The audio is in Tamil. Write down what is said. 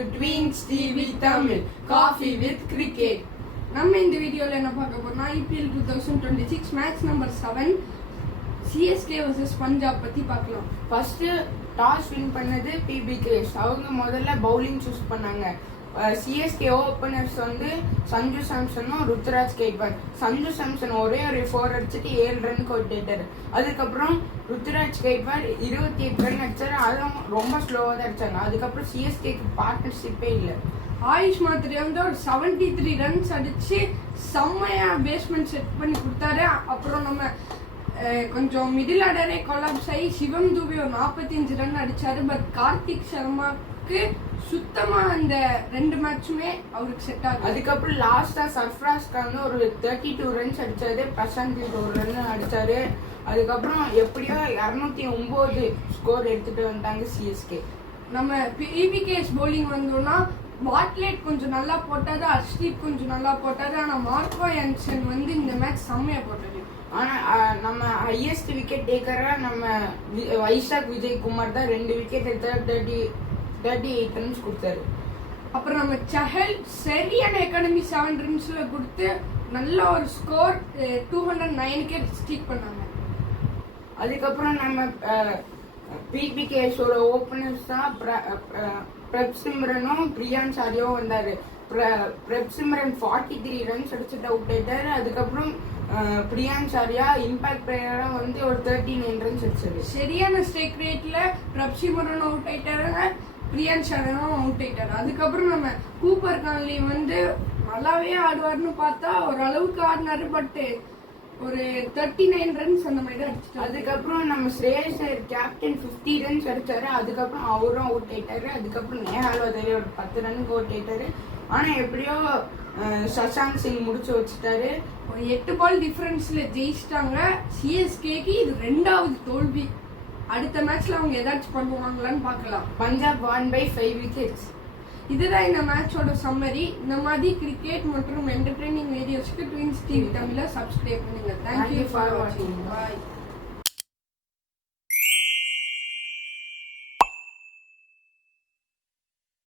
to Twins TV Tamil Coffee with Cricket. நம்ம இந்த வீடியோல என்ன பார்க்க போறோம்னா IPL 2026 match number 7 CSK vs Punjab பத்தி பார்க்கலாம். ஃபர்ஸ்ட் டாஸ் வின் பண்ணது PBKs. அவங்க முதல்ல பவுலிங் சூஸ் பண்ணாங்க. CSK ஓபனர்ஸ் வந்து சஞ்சு சாம்சனும் ருத்ராஜ் கெய்க்வாட். சஞ்சு சாம்சன் ஒரே ஒரு 4 அடிச்சுட்டு 7 ரன்க்கு அவுட் ஆயிட்டாரு. அதுக்கப்புறம் ருத்ராஜ் கெய்க்வாட் 28 ரன் அடிச்சாரு. அதுவும் ரொம்ப ஸ்லோவாக தான் அடிச்சாங்க. அதுக்கப்புறம் CSKக்கு பார்ட்னர்ஷிப்பே இல்லை. ஆயுஷ் மாத்ரே வந்து ஒரு 73 ரன்ஸ் அடிச்சு செம்மையா பேஸ்மெண்ட் செட் பண்ணி கொடுத்தாரு. அப்புறம் நம்ம கொஞ்சம் மிடில் ஆர்டரே கொலாப்ஸ் ஆகி சிவம் தூபி ஒரு 45 ரன் அடிச்சாரு. பட் கார்த்திக் சர்மாக்கு சுத்தமா அந்த 2 மேட்சுமே அவருக்கு செட் ஆகும். அதுக்கப்புறம் லாஸ்டா சர்ஃப்ராஸ் கான் ஒரு 32 ரன்ஸ் அடிச்சாரு. பிரசாந்த் ஒரு ரன் அடிச்சாரு. அதுக்கப்புறம் எப்படியோ 209 ஸ்கோர் எடுத்துட்டு வந்தாங்க CSK. நம்ம PBKs பவுலிங் வந்தோம்னா பாட்லேட் கொஞ்சம் நல்லா போட்டாரு, ஹர்ஷ்தீப் கொஞ்சம் நல்லா போட்டாரு. ஆனா மார்க்கோ யான்சன் வந்து இந்த மேட்ச் செம்மையா போட்டாரு. ஆனா நம்ம ஹையஸ்ட் விக்கெட் டேக்கரா நம்ம வைசாக் விஜயகுமார் தான் 2 விக்கெட் எடுத்தாரு. 38 ரன்ஸ் கொடுத்தாரு. அப்புறம் நம்ம சஹல் சரியான எக்கானமி 7 ரன்ஸ்ல கொடுத்து நல்ல ஒரு ஸ்கோர் 209க்கே ஸ்டிக் பண்ணாங்க. அதுக்கப்புறம் நம்ம PBKஸோட ஓபனர்ஸ் தான் பிரப் சிம்ரனும் பிரியான் சாரியாவும் வந்தாரு. பிரப் சிம்ரன் 43 ரன்ஸ் அடிச்சுட்டு அவுட் ஆயிட்டாரு. அதுக்கப்புறம் பிரியான் சாரியா இம்பாக்ட் பிளேயரா வந்து ஒரு 39 ரன்ஸ் அடிச்சாரு. சரியான ஸ்ட்ரைக் ரேட்ல பிரப் சிம்ரன் அவுட் ஆயிட்டாரு, பிரியான் சாரியாவும் அவுட் ஆயிட்டாரு. அதுக்கப்புறம் நம்ம கூப்பர் கான்லி வந்து நல்லாவே ஆடுவார்னு பார்த்தா ஓரளவுக்கு ஆடினாரு. பட் ஒரு 39 ரன்ஸ் அந்த மாதிரி தான் அடிச்சிட்டாரு. அதுக்கப்புறம் நம்ம ஸ்ரேயஸ் கேப்டன் 50 ரன்ஸ் அடிச்சாரு. அதுக்கப்புறம் அவரும் அவுட் ஆயிட்டாரு. அதுக்கப்புறம் நேஹால் வதேரி ஒரு 10 ரன்னுக்கு அவுட் ஆயிட்டாரு. ஆனா எப்படியோ சஷாங்க் சிங் முடிச்சு வச்சுட்டாரு. 8 பால் டிஃபரன்ஸ்ல ஜெயிச்சிட்டாங்க. CSKக்கு இது 2வது தோல்வி. அடுத்த மேட்ச்ல அவங்க ஏதாச்சும் பண்ணுவாங்களான்னு பார்க்கலாம். Punjab won by 5 wickets. இதுதான் இந்த மேட்சோட சம்மரி. இந்த மாதிரி கிரிக்கெட் மற்றும் என்டர்டெய்னிங் வீடியோஸ்க்கு ட்வின்ஸ் டிவி தமிழ சப்ஸ்கிரைப் பண்ணுங்க. தேங்க்யூ ஃபார் வாட்சிங். பாய்.